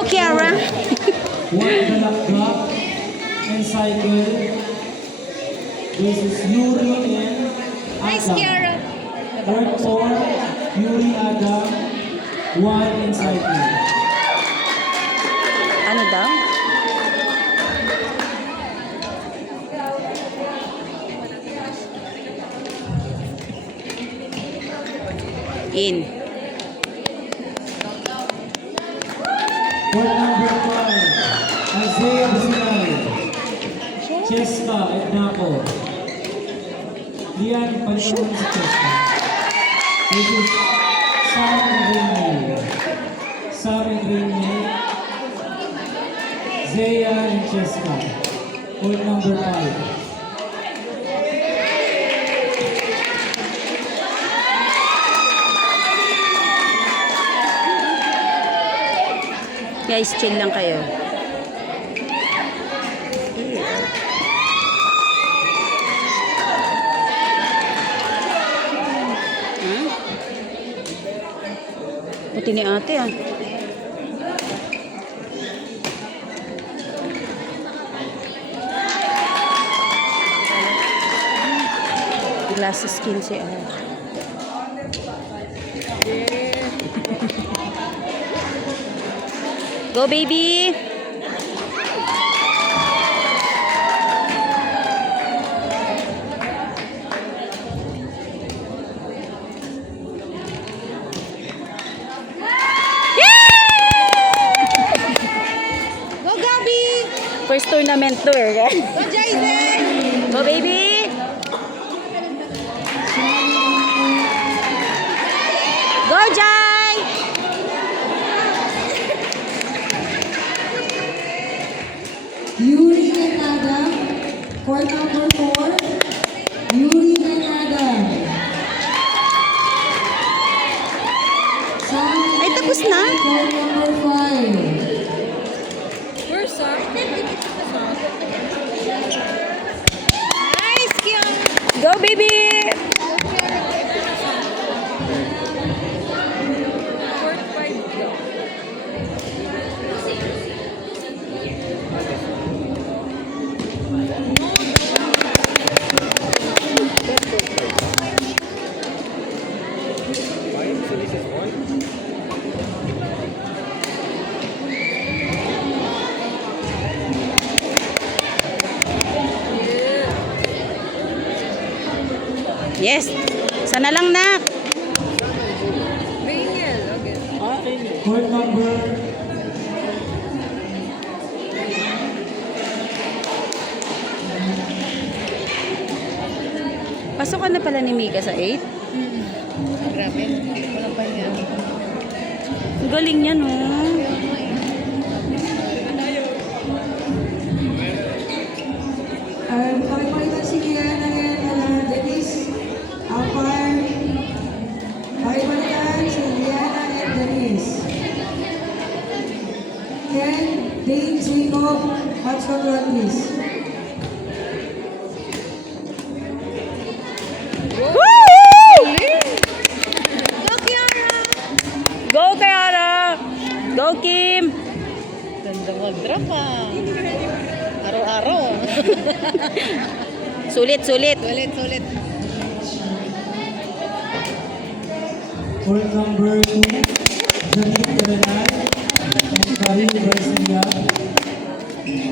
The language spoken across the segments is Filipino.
Go, Kiara. One Galakga and cycle. This is Yuri and Nice, Adam. Kiara. Court 4, Yuri Adam, 1 and cycle. Ano daw? In. Court number 5, Isaiah Bisinay, Cheska at Napo. Lian, palitan mo si Cheska. This is Sam and Rainier. Sam and Rainier. Zaya and Cheska. Court number 5. Guys, chill lang kayo. Huh? Puti ni ate ah. Glass skin siya. Go, baby! Go, Gabi. First tournament to eh. Go, Jason. Go, baby! Go, Jai! Yuri and Adam, court number 4. Yuri and Adam. Sam Ay, tapos na? court number 5. Where's Sam? Nice, Kiara. Go, baby! Court 5. Yes! Sana lang na! Rainiel. Okay. Court number Pasok ka na pala ni Mika sa 8. Grabe. Walang pahinga. Ang galing niya, no? Pakipalitan si Kiana and Denise. Umpire. Pakipalitan si Liana and Denise. Ken, Dave, Jacob, match control please. Woo! Go, Kiara. Go, Kiara! Go, Kim! Ganda mag-drop ah. Araw-araw. Sulit, sulit! Sulit. Court number 2, Janine Terenay and Karin Garcia.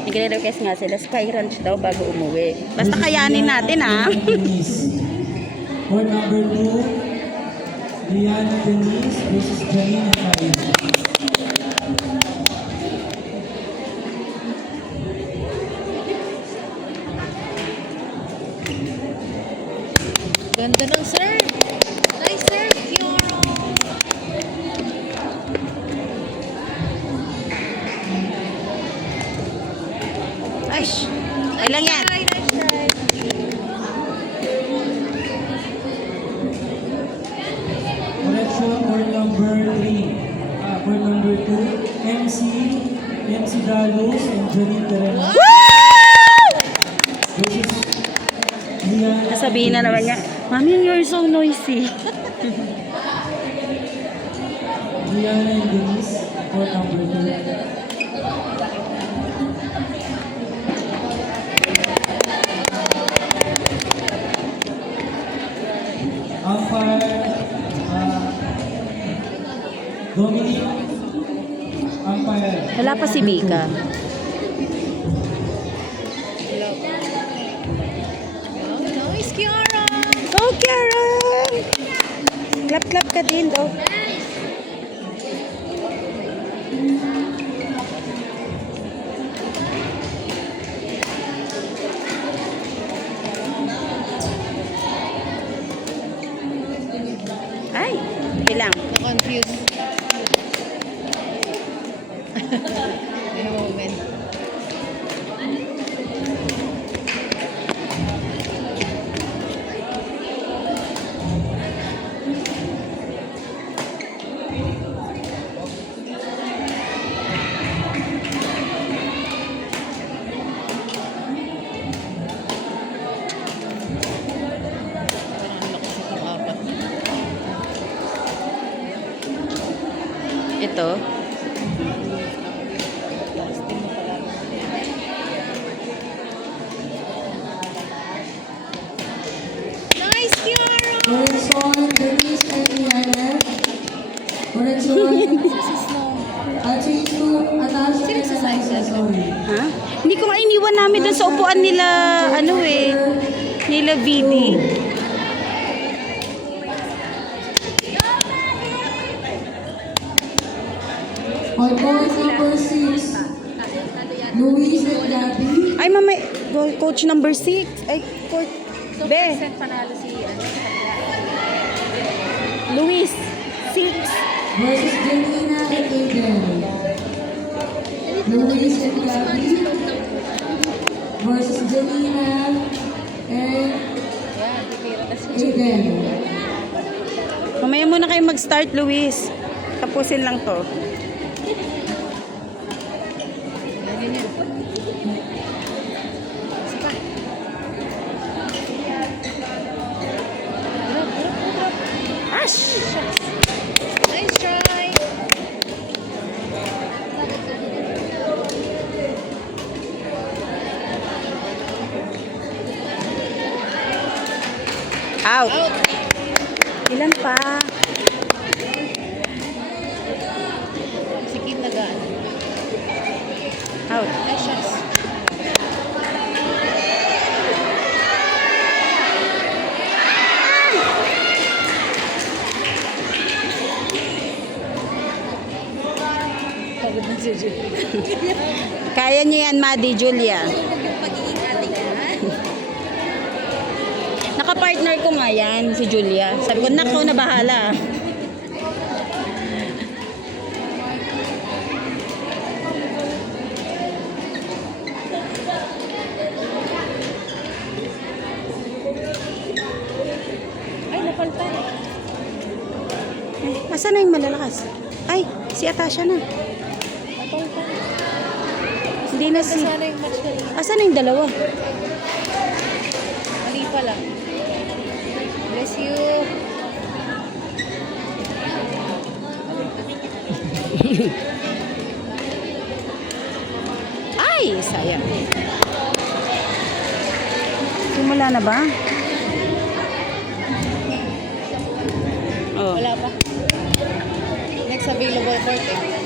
Nagre-request nga sila, Sky Ranch daw bago umuwi. Basta kayanin natin, ha? Denise. Court number 2, Liana Denise versus Janine and Karin. Ganda ng serve. Nice serve, Kiara. Ay, ay lang yan. Nice try. Correction, court number 3. Court number 2, MC Dalos and Janine Terenay versus Liana. Sasabihin na naman niya, Mami, you're so noisy. Liana and Denise. court number 2. Umpire Dominic. Umpire. Wala pa si Bika. Oh, nice, Kiara. Go, Karen! Clap-clap ka din daw. Ay, ilang. Na-confuse. In a moment. Parang ang lakas itong apat. Ito. Nice, Kiara! Corazon, Denise, and Liana. Corazon, Chisco, Atasha, and Eliza. Sorry. Ha? Hindi ko nga iniwan namin dun sa upuan nila, ano eh, nila Vidi. On court number 6, Luis and Gabby. Ay, mama, coach number 6. Ay, coach. Be. panalo si Luis. 6. Versus Janina and Aiden. Luis and Gabby. Versus Janina and Aiden. Mamaya muna kayo mag-start, Luis. Tapusin lang to. Ganyan yan. Saka. Ash! Nice try! Out. Out! Ilan pa? Si Kim nagaan. Out. Nice shots. Pagod na si Julie. Kaya niyo yan, Madi, Julia. Naka-partner ko nga yan, si Julia. Sabi ko, nakaw na bahala. Ay, napaltan. Asan na yung malalakas? Ay, si Atasha na. Napaltan. Hindi na si... Sana yung match na rin. Asan na yung dalawa? Mali pala. Bless you. Ay, sayang. Simula na ba? Oh. Wala pa. Next available court eh.